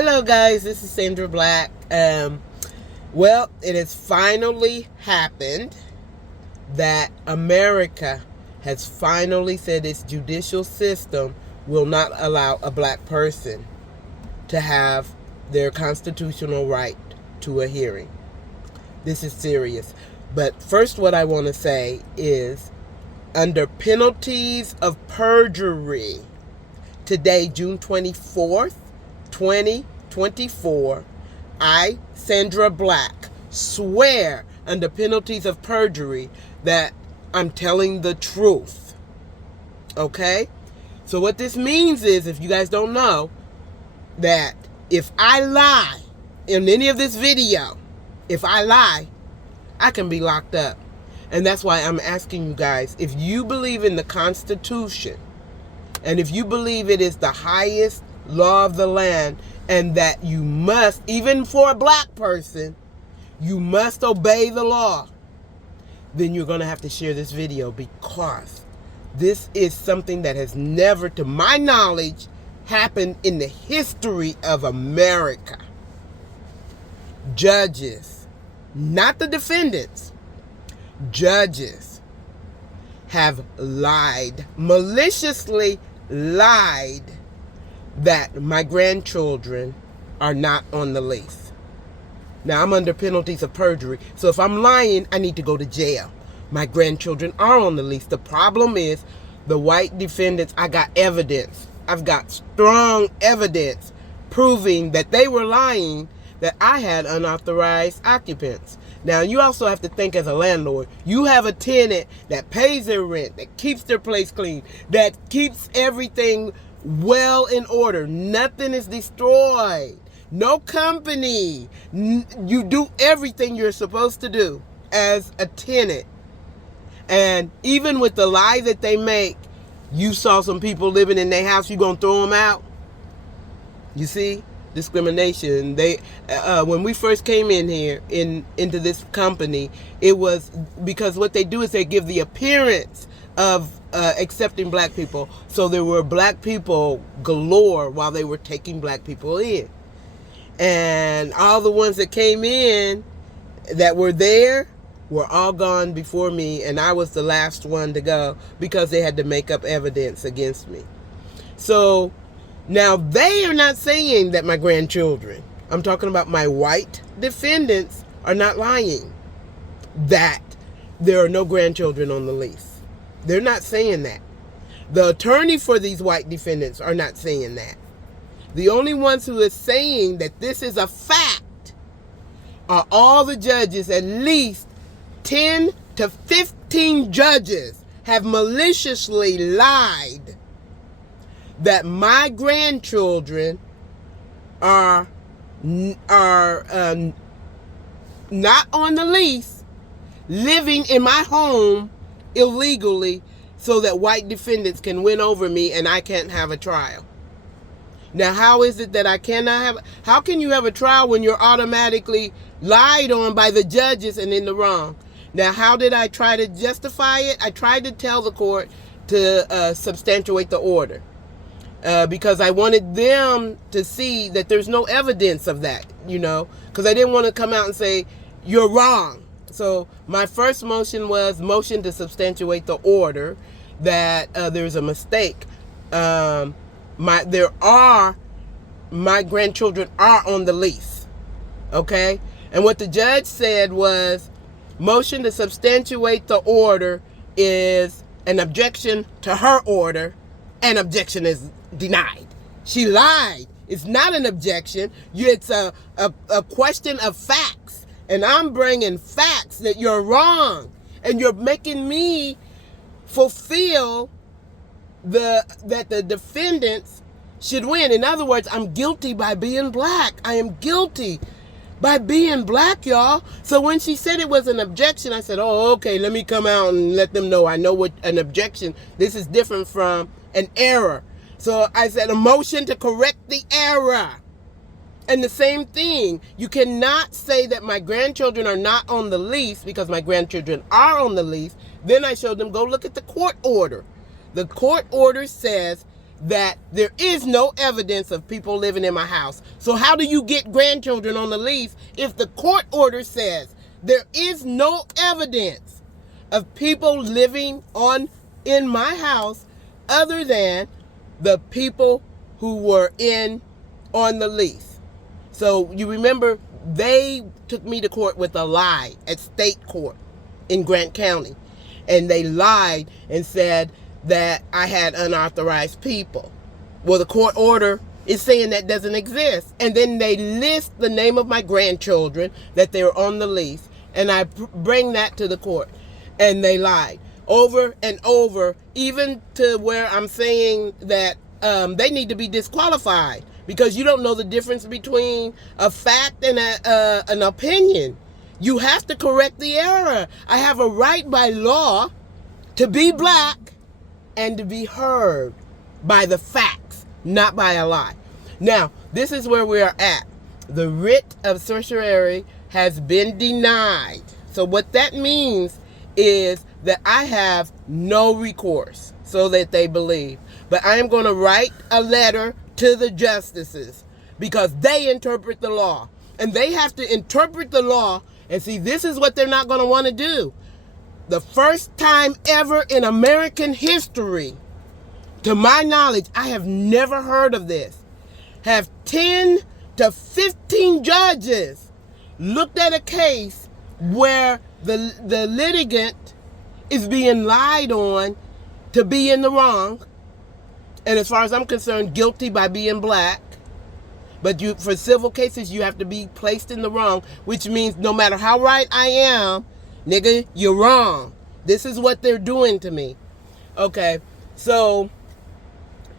Hello guys, this is Sandra Black. Well, it has finally happened that America has finally said its judicial system will not allow a black person to have their constitutional right to a hearing. This is serious. But first, what I want to say is, under penalties of perjury, today, June 24th, 2024, I, Sandra Black, swear under penalties of perjury that I'm telling the truth. Okay? So what this means is, if you guys don't know, that if I lie in any of this video, if I lie, I can be locked up. And that's why I'm asking you guys, if you believe in the Constitution, and if you believe it is the highest law of the land, and that you must, even for a black person, you must obey the law, then you're going to have to share this video, because this is something that has never, to my knowledge, happened in the history of America. Judges, not the defendants, judges have lied, maliciously lied, that my grandchildren are not on the lease. Now, I'm under penalties of perjury, so if I'm lying, I need to go to jail. My grandchildren are on the lease. The problem is, the white defendants, I got evidence. I've got strong evidence proving that they were lying, that I had unauthorized occupants. Now, you also have to think, as a landlord, you have a tenant that pays their rent, that keeps their place clean, that keeps everything well in order. Nothing is destroyed. No company. You do everything you're supposed to do as a tenant. And even with the lie that they make, you saw some people living in their house, you gonna throw them out? You see? Discrimination. They when we first came in here into this company, it was because what they do is they give the appearance of accepting black people. So there were black people galore while they were taking black people in. And all the ones that came in that were there were all gone before me, and I was the last one to go because they had to make up evidence against me. So now they are not saying that my grandchildren, I'm talking about my white defendants, are not lying, that there are no grandchildren on the lease. They're not saying that. The attorney for these white defendants are not saying that. The only ones who are saying that this is a fact are all the judges. At least 10 to 15 judges have maliciously lied that my grandchildren are not on the lease, living in my home illegally, so that white defendants can win over me and I can't have a trial. Now, how is it that I cannot have? How can you have a trial when you're automatically lied on by the judges and in the wrong? Now, how did I try to justify it? I tried to tell the court to substantiate the order, because I wanted them to see that there's no evidence of that, because I didn't want to come out and say, you're wrong. So my first motion was motion to substantiate the order that there's a mistake. My grandchildren are on the lease. Okay? And what the judge said was, motion to substantiate the order is an objection to her order, and objection is denied. She lied. It's not an objection. It's a question of facts. And I'm bringing facts that you're wrong. And you're making me fulfill that the defendants should win. In other words, I'm guilty by being black. I am guilty by being black, y'all. So when she said it was an objection, I said, oh, okay, let me come out and let them know I know what an objection. This is different from an error. So I said a motion to correct the error. And the same thing, you cannot say that my grandchildren are not on the lease, because my grandchildren are on the lease. Then I showed them, go look at the court order. The court order says that there is no evidence of people living in my house. So how do you get grandchildren on the lease if the court order says there is no evidence of people living in my house other than the people who were on the lease? So you remember they took me to court with a lie at state court in Grant County. And they lied and said that I had unauthorized people. Well, the court order is saying that doesn't exist. And then they list the name of my grandchildren, that they were on the lease. And I bring that to the court. And they lied over and over, even to where I'm saying that they need to be disqualified because you don't know the difference between a fact and an opinion. You have to correct the error. I have a right by law to be black and to be heard by the facts, not by a lie. Now, this is where we are at. The writ of certiorari has been denied. So what that means is that I have no recourse, so that they believe. But I am going to write a letter to the justices because they interpret the law. And they have to interpret the law. And see, this is what they're not going to want to do. The first time ever in American history, to my knowledge, I have never heard of this, have 10 to 15 judges looked at a case where the litigant is being lied on to be in the wrong. And as far as I'm concerned, guilty by being black. But for civil cases, you have to be placed in the wrong, which means no matter how right I am, nigga, you're wrong. This is what they're doing to me. Okay, so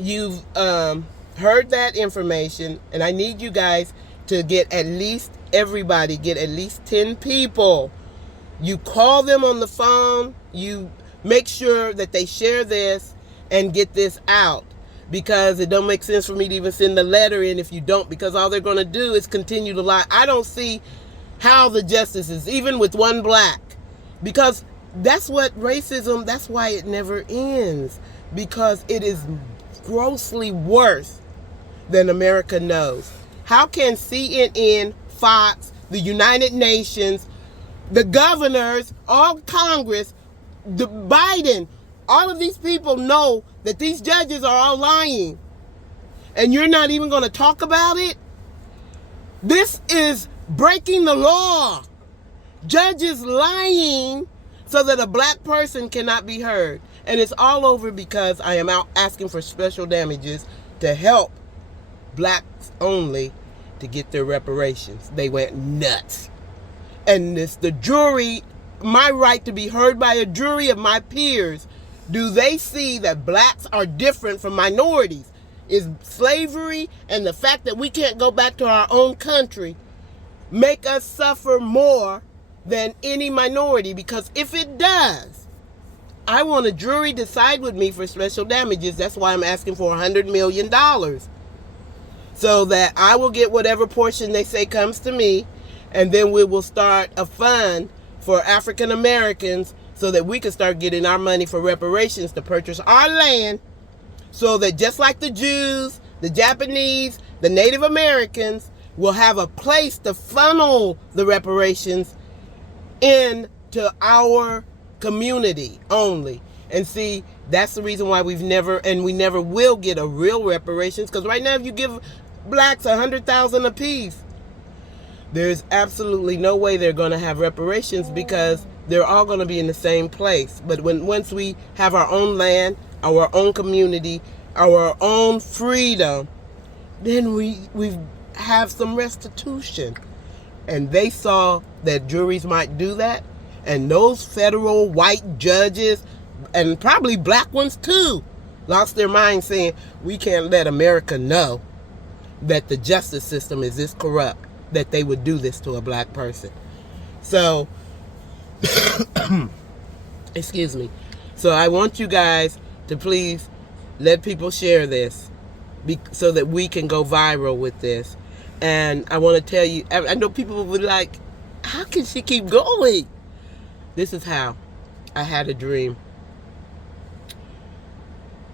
you've heard that information, and I need you guys to get at least 10 people. You call them on the phone, you make sure that they share this and get this out. Because it don't make sense for me to even send the letter in if you don't, because all they're going to do is continue to lie. I don't see how the justices, even with one black, because that's what racism, that's why it never ends, because it is grossly worse than America knows. How can CNN, Fox, the United Nations, the governors, all Congress, the Biden, all of these people know that these judges are all lying, and you're not even going to talk about it? This is breaking the law. Judges lying so that a black person cannot be heard. And it's all over because I am out asking for special damages to help blacks only to get their reparations. They went nuts. And it's the jury, my right to be heard by a jury of my peers. Do they see that blacks are different from minorities? Is slavery and the fact that we can't go back to our own country make us suffer more than any minority? Because if it does, I want a jury to side with me for special damages. That's why I'm asking for $100 million. So that I will get whatever portion they say comes to me, and then we will start a fund for African Americans so that we can start getting our money for reparations to purchase our land, so that just like the Jews, the Japanese, the Native Americans will have a place to funnel the reparations into our community only. And see, that's the reason why we never will get a real reparations, because right now if you give blacks $100,000 apiece, there's absolutely no way they're going to have reparations, because they're all going to be in the same place. But once we have our own land, our own community, our own freedom, then we have some restitution. And they saw that juries might do that, and those federal white judges, and probably black ones too, lost their minds saying, we can't let America know that the justice system is this corrupt that they would do this to a black person. So excuse me. So I want you guys to please let people share this so that we can go viral with this. And I want to tell you, I know people will be like, how can she keep going? This is how. I had a dream.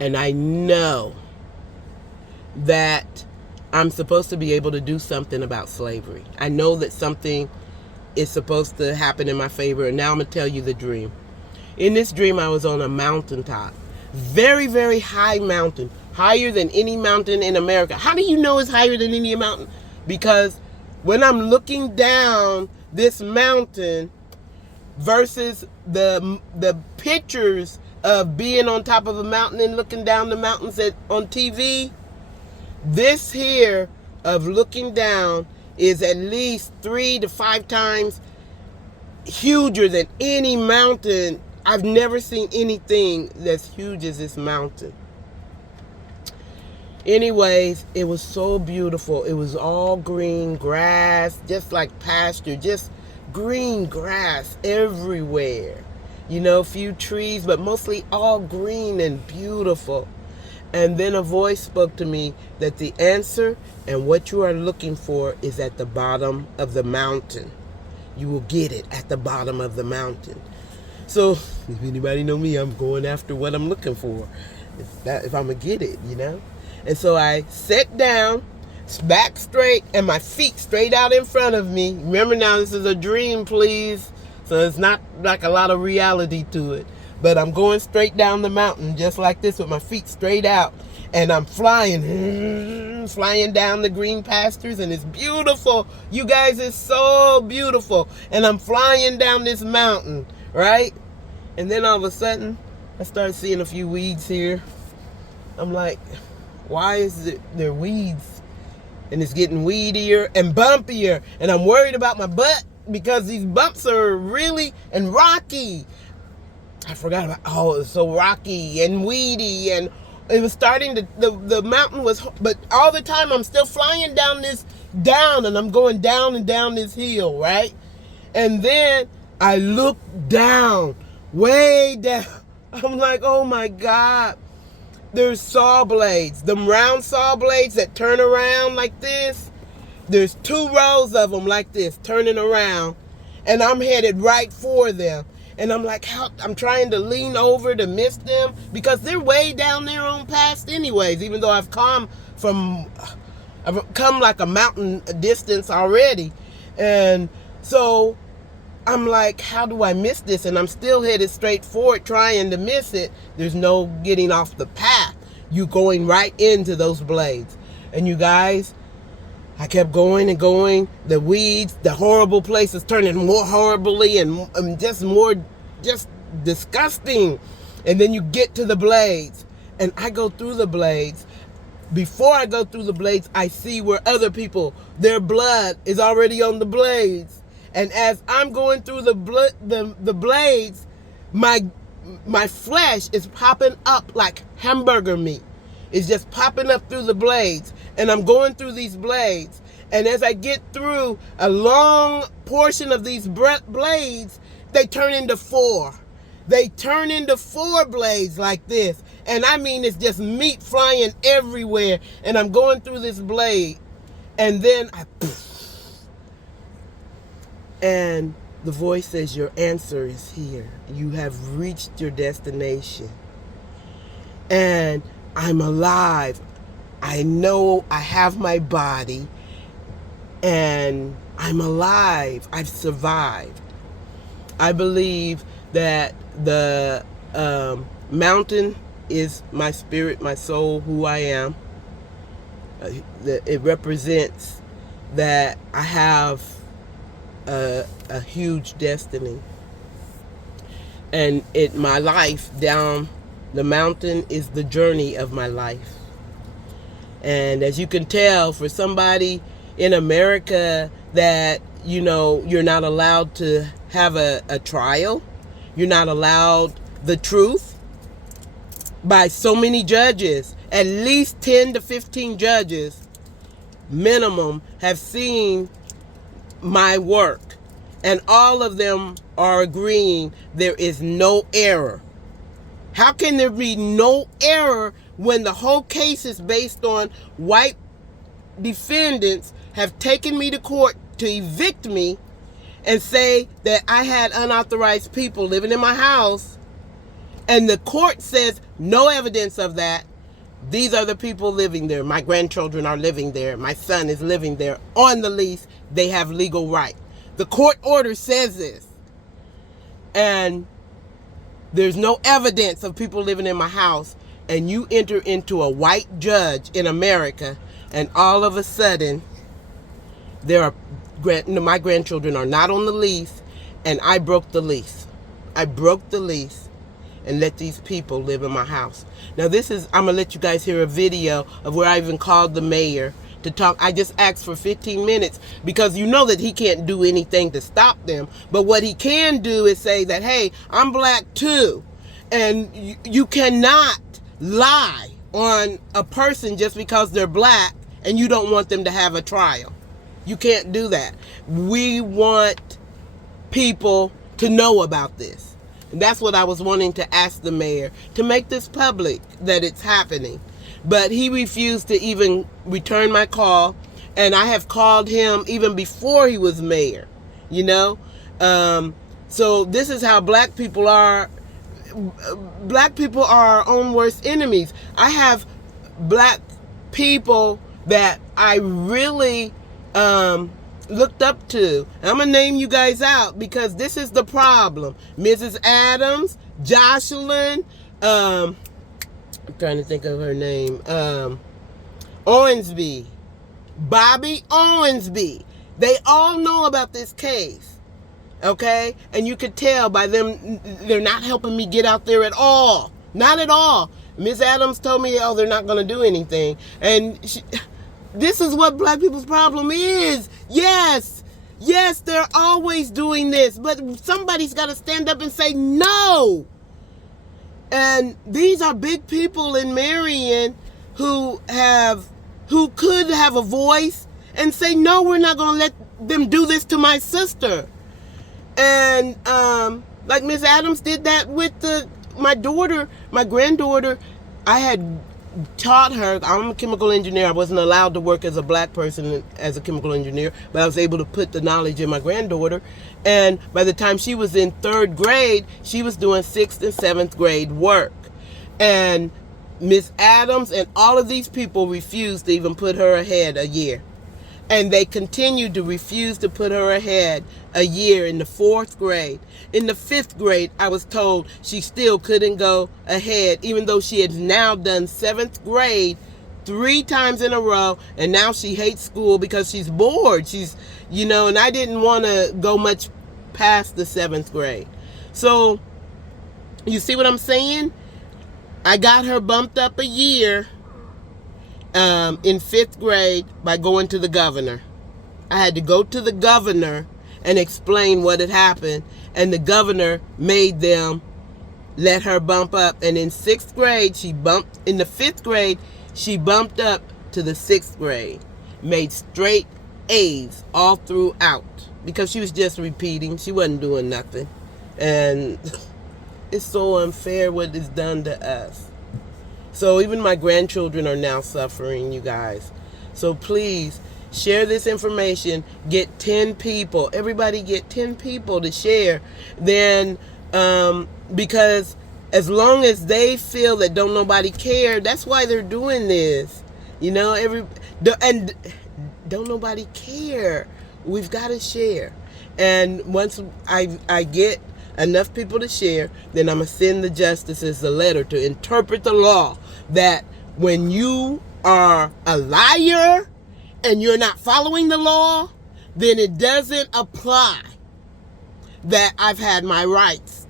And I know that I'm supposed to be able to do something about slavery. I know that something is supposed to happen in my favor, and now I'm going to tell you the dream. In this dream, I was on a mountaintop. Very, very high mountain. Higher than any mountain in America. How do you know it's higher than any mountain? Because when I'm looking down this mountain versus the pictures of being on top of a mountain and looking down the mountains on TV, this here of looking down is at least 3 to 5 times huger than any mountain. I've never seen anything that's huge as this mountain. Anyways, it was so beautiful. It was all green grass, just like pasture, just green grass everywhere. You know, a few trees, but mostly all green and beautiful. And then a voice spoke to me that the answer and what you are looking for is at the bottom of the mountain. You will get it at the bottom of the mountain. So, if anybody know me, I'm going after what I'm looking for. If I'm going to get it, you know? And so I sat down, back straight, and my feet straight out in front of me. Remember now, this is a dream, please. So it's not like a lot of reality to it. But I'm going straight down the mountain just like this with my feet straight out. And I'm flying down the green pastures, and it's beautiful. You guys, it's so beautiful. And I'm flying down this mountain, right? And then all of a sudden, I started seeing a few weeds here. I'm like, why is there weeds? And it's getting weedier and bumpier. And I'm worried about my butt because these bumps are really and rocky. I forgot about, it was so rocky and weedy, and it was starting to, the mountain was, but all the time I'm still flying down, and I'm going down and down this hill, right? And then I look down, way down. I'm like, oh my God. There's saw blades, them round saw blades that turn around like this. There's 2 rows of them like this, turning around, and I'm headed right for them. And I'm like, I'm trying to lean over to miss them because they're way down there on past anyways, even though I've come like a mountain distance already. And so I'm like, how do I miss this? And I'm still headed straight forward trying to miss it. There's no getting off the path. You going right into those blades. And you guys, I kept going and going. The weeds, the horrible places turning more horribly and just disgusting. And then you get to the blades. And I go through the blades. Before I go through the blades, I see where other people, their blood is already on the blades. And as I'm going through the blades, my flesh is popping up like hamburger meat. It's just popping up through the blades. And I'm going through these blades. And as I get through a long portion of these blades, they turn into 4. They turn into 4 blades like this. And I mean, it's just meat flying everywhere. And I'm going through this blade. And then and the voice says, your answer is here. You have reached your destination. And I'm alive. I know I have my body. And I'm alive. I've survived. I believe that the mountain is my spirit, my soul, who I am. It represents that I have a huge destiny. And my life down the mountain is the journey of my life. And as you can tell, for somebody in America that, you know, you're not allowed to have a trial, you're not allowed the truth by so many judges, at least 10 to 15 judges minimum have seen my work, and all of them are agreeing there is no error. How can there be no error when the whole case is based on white defendants have taken me to court to evict me and say that I had unauthorized people living in my house, and the court says no evidence of that, These are the people living there. My grandchildren are living there. My son is living there on the lease. They have legal right. The court order says this. And there's no evidence of people living in my house. And you enter into a white judge in America, and all of a sudden, my grandchildren are not on the lease, and I broke the lease. I broke the lease and let these people live in my house. Now I'm going to let you guys hear a video of where I even called the mayor to talk. I just asked for 15 minutes because you know that he can't do anything to stop them. But what he can do is say that, hey, I'm black too. And you cannot lie on a person just because they're black and you don't want them to have a trial. You can't do that. We want people to know about this. And that's what I was wanting to ask the mayor, to make this public that it's happening. But he refused to even return my call. And I have called him even before he was mayor, you know. So this is how black people are. Black people are our own worst enemies. I have black people that I really looked up to. I'm going to name you guys out because this is the problem. Mrs. Adams, Jocelyn, I'm trying to think of her name, Owensby, Bobby Owensby. They all know about this case. Okay? And you could tell by them, they're not helping me get out there at all. Not at all. Miss Adams told me, oh, they're not going to do anything. And this is what black people's problem is. Yes, they're always doing this. But somebody's got to stand up and say no. And these are big people in Marion who could have a voice and say, no, we're not going to let them do this to my sister. And like Miss Adams did that with my daughter, my granddaughter. I had taught her. I'm a chemical engineer. I wasn't allowed to work as a black person as a chemical engineer, but I was able to put the knowledge in my granddaughter. And by the time she was in 3rd grade, she was doing 6th and 7th grade work. And Miss Adams and all of these people refused to even put her ahead a year. And they continued to refuse to put her ahead a year in the 4th grade. In the 5th grade, I was told she still couldn't go ahead, even though she had now done 7th grade 3 times in a row. And now she hates school because she's bored. And I didn't want to go much past the 7th grade. So, you see what I'm saying? I got her bumped up a year in 5th grade by going to the governor. I had to go to the governor and explain what had happened, and the governor made them let her bump up. And in 6th grade, in the 5th grade, she bumped up to the 6th grade, made straight A's all throughout because she was just repeating. She wasn't doing nothing. And it's so unfair what is done to us. So even my grandchildren are now suffering, you guys. So please share this information. Get 10 people. Everybody get 10 people to share. Then, because as long as they feel that don't nobody care, that's why they're doing this. And don't nobody care. We've got to share. And once I get enough people to share, then I'm going to send the justices a letter to interpret the law that when you are a liar and you're not following the law, then it doesn't apply that I've had my rights.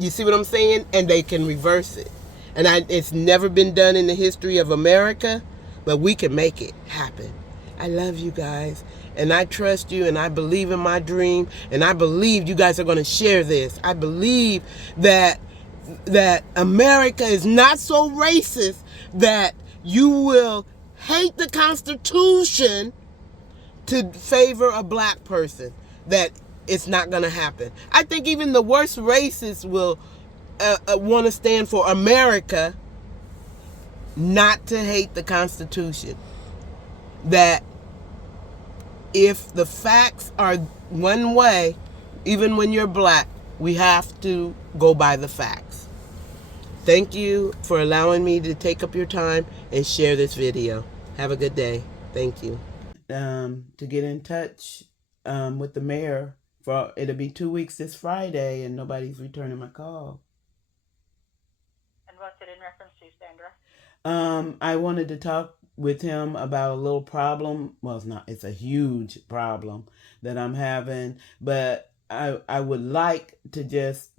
You see what I'm saying? And they can reverse it. And it's never been done in the history of America, but we can make it happen. I love you guys. And I trust you, and I believe in my dream, and I believe you guys are going to share this. I believe that America is not so racist that you will hate the Constitution to favor a black person. That it's not going to happen. I think even the worst racists will want to stand for America, not to hate the Constitution. That if the facts are one way, even when you're black, we have to go by the facts. Thank you for allowing me to take up your time and share this video. Have a good day. Thank you. To get in touch with the mayor. It'll be 2 weeks this Friday, and nobody's returning my call. And what's it in reference to, Sandra? I wanted to talk with him about a little problem. Well, it's a huge problem that I'm having, but I would like to just,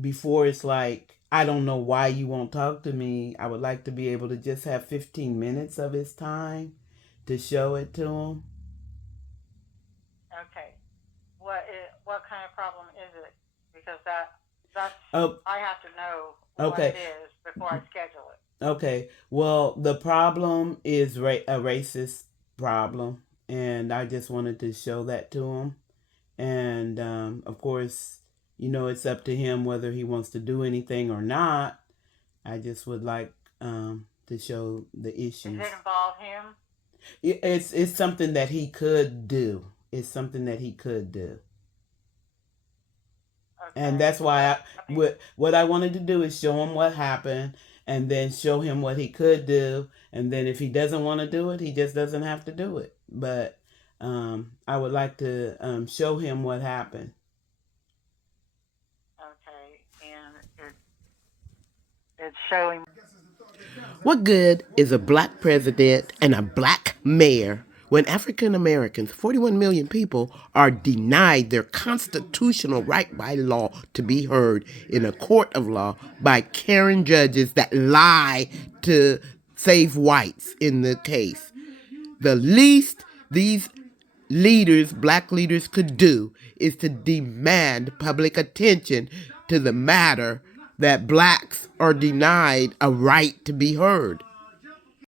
before it's like, I don't know why you won't talk to me, I would like to be able to just have 15 minutes of his time to show it to him. Okay. What kind of problem is it? Because that's I have to know what it is before I schedule it. Okay. Well, the problem is a racist problem, and I just wanted to show that to him. And of course, it's up to him whether he wants to do anything or not. I just would like to show the issues. Does it involve him? It's something that he could do. It's something that he could do. Okay. And that's why what I wanted to do is show him what happened, and then show him what he could do. And then if he doesn't want to do it, he just doesn't have to do it. But I would like to show him what happened. Okay, and it's showing. What good is a black president and a black mayor when African Americans, 41 million people, are denied their constitutional right by law to be heard in a court of law by caring judges that lie to save whites in the case? The least these black leaders could do is to demand public attention to the matter that blacks are denied a right to be heard.